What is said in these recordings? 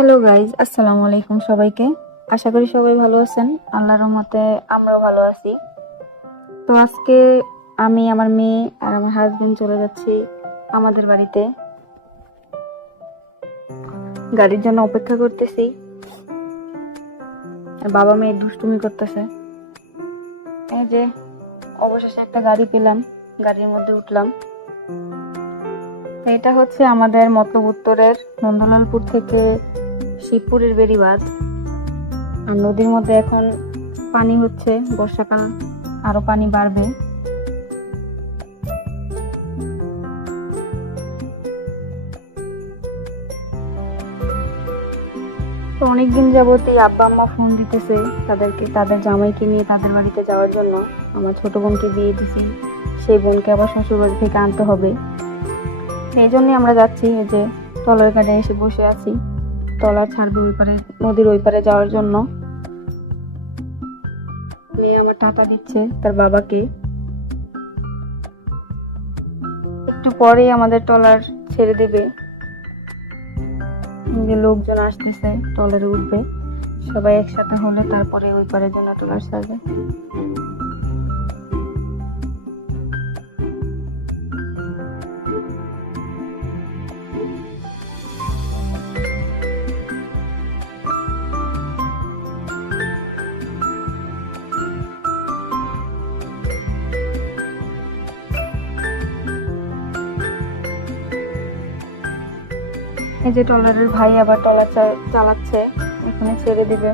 Hello guys, আসসালামু আলাইকুম সবাইকে। আশা করি সবাই ভালো আছেন। আল্লাহর রহমতে আমরাও ভালো আছি। তো আজকে আমি, আমার মেয়ে আর আমার হাজবেন্ড চলে যাচ্ছি আমাদের বাড়িতে। গাড়ির জন্য অপেক্ষা করতেছি, আর বাবা মেয়ে দুষ্টুমি করতেছে। এই যে অবশেষে একটা গাড়ি পেলাম, গাড়ির মধ্যে উঠলাম। তো এটা হচ্ছে আমাদের মতলব উত্তরের নন্দলালপুর থেকে শিবপুরের বেড়িবাঁধ। আর নদীর মধ্যে এখন পানি হচ্ছে, বর্ষাকাল আরো পানি বাড়বে। তো অনেকদিন যাবত এই আব্বা আম্মা ফোন দিতেছে তাদেরকে, তাদের জামাইকে নিয়ে তাদের বাড়িতে যাওয়ার জন্য। আমার ছোট বোনকে বিয়ে দিছি, সেই বোনকে আবার শ্বশুর বাড়ি থেকে আনতে হবে। এই জন্যই আমরা যাচ্ছি। এই যে টলার ঘাটে এসে বসে আছি, টলা ছাড়বে ওই পারে, নদীর ওই পারে যাওয়ার জন্য। মেয়ে আমার টাকা দিচ্ছে তার বাবাকে। একটু পরেই আমাদের টলার ছেড়ে দেবে। যে লোকজন আসতেছে, টলারে উঠবে, সবাই একসাথে হলে তারপরে ওই পারের জন্য টলার ছাড়বে। এই যে টলারের ভাই আবার টলার চালাচ্ছে, এখানে ছেড়ে দিবে।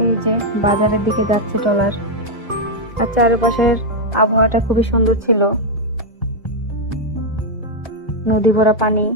এই যে বাজারের দিকে যাচ্ছে টলার। আর চারপাশের আবহাওয়াটা খুবই সুন্দর ছিল, নদী ভরা পানি।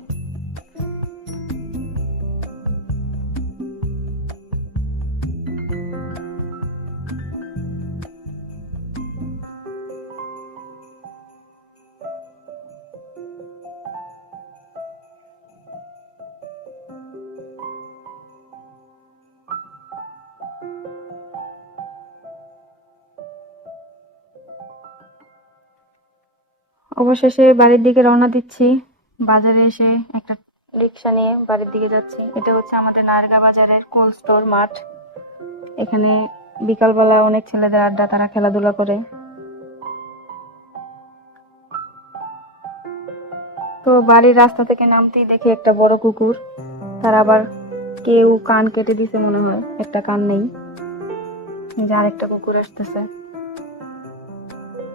অবশেষে বাড়ির দিকে রওনা দিচ্ছি। বাজারে এসে একটা রিক্সা নিয়ে বাড়ির দিকে যাচ্ছি। এটা হচ্ছে আমাদের নারগা বাজারের কোল্ড স্টোর মাঠ। এখানে বিকালবেলা অনেক ছেলেদের আড্ডা, তারা খেলাধুলা করে। তো বাড়ির রাস্তা থেকে নামতেই দেখি একটা বড় কুকুর। তার আবার কেউ কান কেটে দিছে মনে হয়, একটা কান নেই। যে আরেকটা কুকুর আসতেছে।